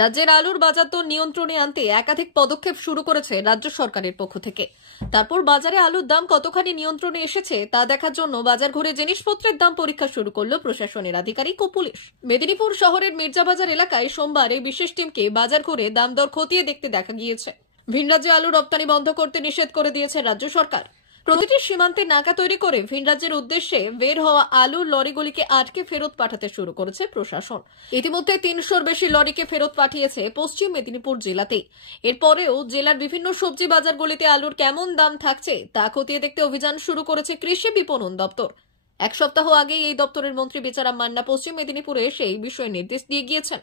রাজ্যের আলুর বাজার দর নিয়ন্ত্রণে আনতে একাধিক পদক্ষেপ শুরু করেছে রাজ্য সরকারের পক্ষ থেকে। তারপর বাজারে আলুর দাম কতখানি নিয়ন্ত্রণে এসেছে তা দেখার জন্য বাজার ঘুরে জিনিসপত্রের দাম পরীক্ষা শুরু করলো প্রশাসনের আধিকারিক ও পুলিশ। মেদিনীপুর শহরের মির্জাবাজার এলাকায় সোমবার এই বিশেষ টিমকে বাজার ঘুরে দাম দর খতিয়ে দেখতে দেখা গিয়েছে। ভিন রাজ্যে আলু রপ্তানি বন্ধ করতে নিষেধ করে দিয়েছে রাজ্য সরকার। প্রতিটি সীমান্তে নাকা তৈরি করে ভিন রাজ্যের উদ্দেশ্যে বের হওয়া আলুর লরিগুলিকে আটকে ফেরত পাঠাতে শুরু করেছে প্রশাসন। ইতিমধ্যে ৩০০-র বেশি লরিকে ফেরত পাঠিয়েছে পশ্চিম মেদিনীপুর জেলাতে। এরপরেও জেলার বিভিন্ন সবজি বাজারগুলিতে আলুর কেমন দাম থাকছে তা খতিয়ে দেখতে অভিযান শুরু করেছে কৃষি বিপণন দপ্তর। এক সপ্তাহ আগেই এই দপ্তরের মন্ত্রী বেচারাম মান্না পশ্চিম মেদিনীপুরে এসে এই বিষয়ে নির্দেশ দিয়ে গিয়েছেন।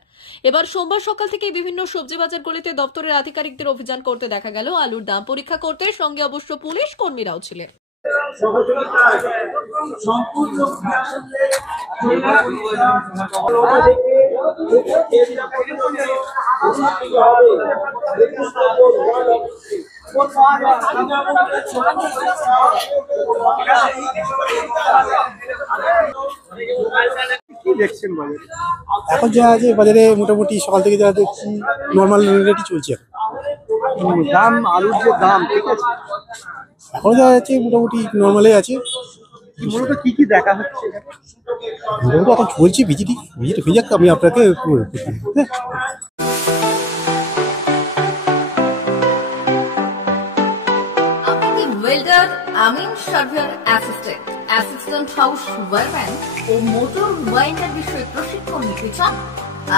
এবার সোমবার সকাল থেকে বিভিন্ন সবজি বাজারগুলিতে দপ্তরের আধিকারিকদের অভিযান করতে দেখা গেল। আলুর দাম পরীক্ষা করতে সঙ্গে অবশ্য পুলিশ কর্মীরাও ছিলেন। এখন যা আছে বাজারে মোটামুটি সকাল থেকে যা দেখছি নর্মাল রেটই চলছে। দাম আলুর যে দাম ঠিক আছে, এখন যা আছে মোটামুটি নর্মালে আছে। মূলত কি কি দেখা হচ্ছে? মোটামুটি এখন চলছে ভিজিটি ভেজাক আমি আপনাকে ওয়েল্ডার, আমিন surveyor assistant, assistant house wireman ও মোটর ওয়াইন্ডার বিষয়ে প্রশিক্ষণ নিতে চান?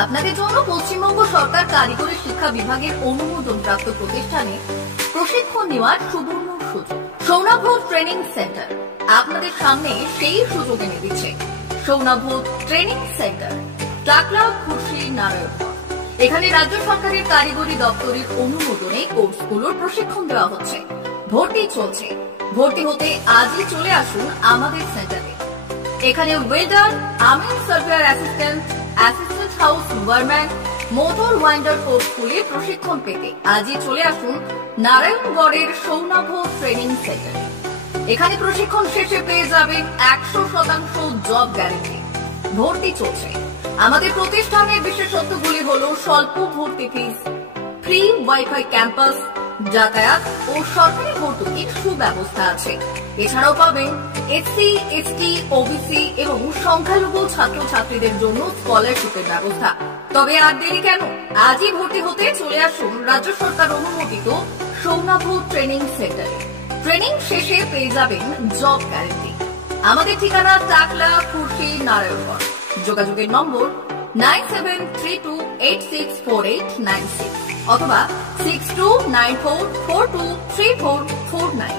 আপনাদের জন্য পশ্চিমবঙ্গ সরকার কারিগরি শিক্ষা বিভাগের অনুমোদনপ্রাপ্ত প্রতিষ্ঠানে প্রশিক্ষণ নেওয়ার সুবর্ণ সুযোগ। সৌনাভ ট্রেনিং সেন্টার আপনাদের সামনে সেই সুযোগ এনে দিচ্ছে। সৌনাভ ট্রেনিং সেন্টার, টাকলা, খুশি, নারায়ণগড়। এখানে রাজ্য সরকারের কারিগরি দপ্তরের অনুমোদনে কোর্সগুলোর প্রশিক্ষণ দেওয়া হচ্ছে। ভর্তি চলছে। ভর্তি হতে আজই চলে আসুন আমাদের সেন্টারে। এখানে ওয়েল্ডার, আমিন surveyor assistant, assistant house wireman, motor winder কোর্সগুলি প্রশিক্ষণ পেতে আজই চলে আসুন নারায়ণগড়ের সৌনাভ ট্রেনিং সেন্টারে। এখানে প্রশিক্ষণ শেষে পেয়ে যাবেন ১০০% জব গ্যারান্টি। ভর্তি চলছে। আমাদের প্রতিষ্ঠানের বিশেষত্বগুলি হল স্বল্প ভর্তি ফিস, ফ্রি ওয়াইফাই ক্যাম্পাস, যাতায়াত ও সরকারি ভর্তুকির সুব্যবস্থা আছে। এছাড়াও পাবেন এসসি, এসটি, ওবিসি এবং সংখ্যালঘু ছাত্রছাত্রীদের জন্য স্কলারশিপের ব্যবস্থা। তবে আর দেরি কেন, আজই ভর্তি হতে চলে আসুন রাজ্য সরকার অনুমোদিত সৌনাভ ট্রেনিং সেন্টারে। ট্রেনিং শেষে পেয়ে যাবেন জব গ্যারান্টি। আমাদের ঠিকানা টাকলা, খুশি, নারায়ণগড়। যোগাযোগের নম্বর 9732864896 অথবা 6294423449।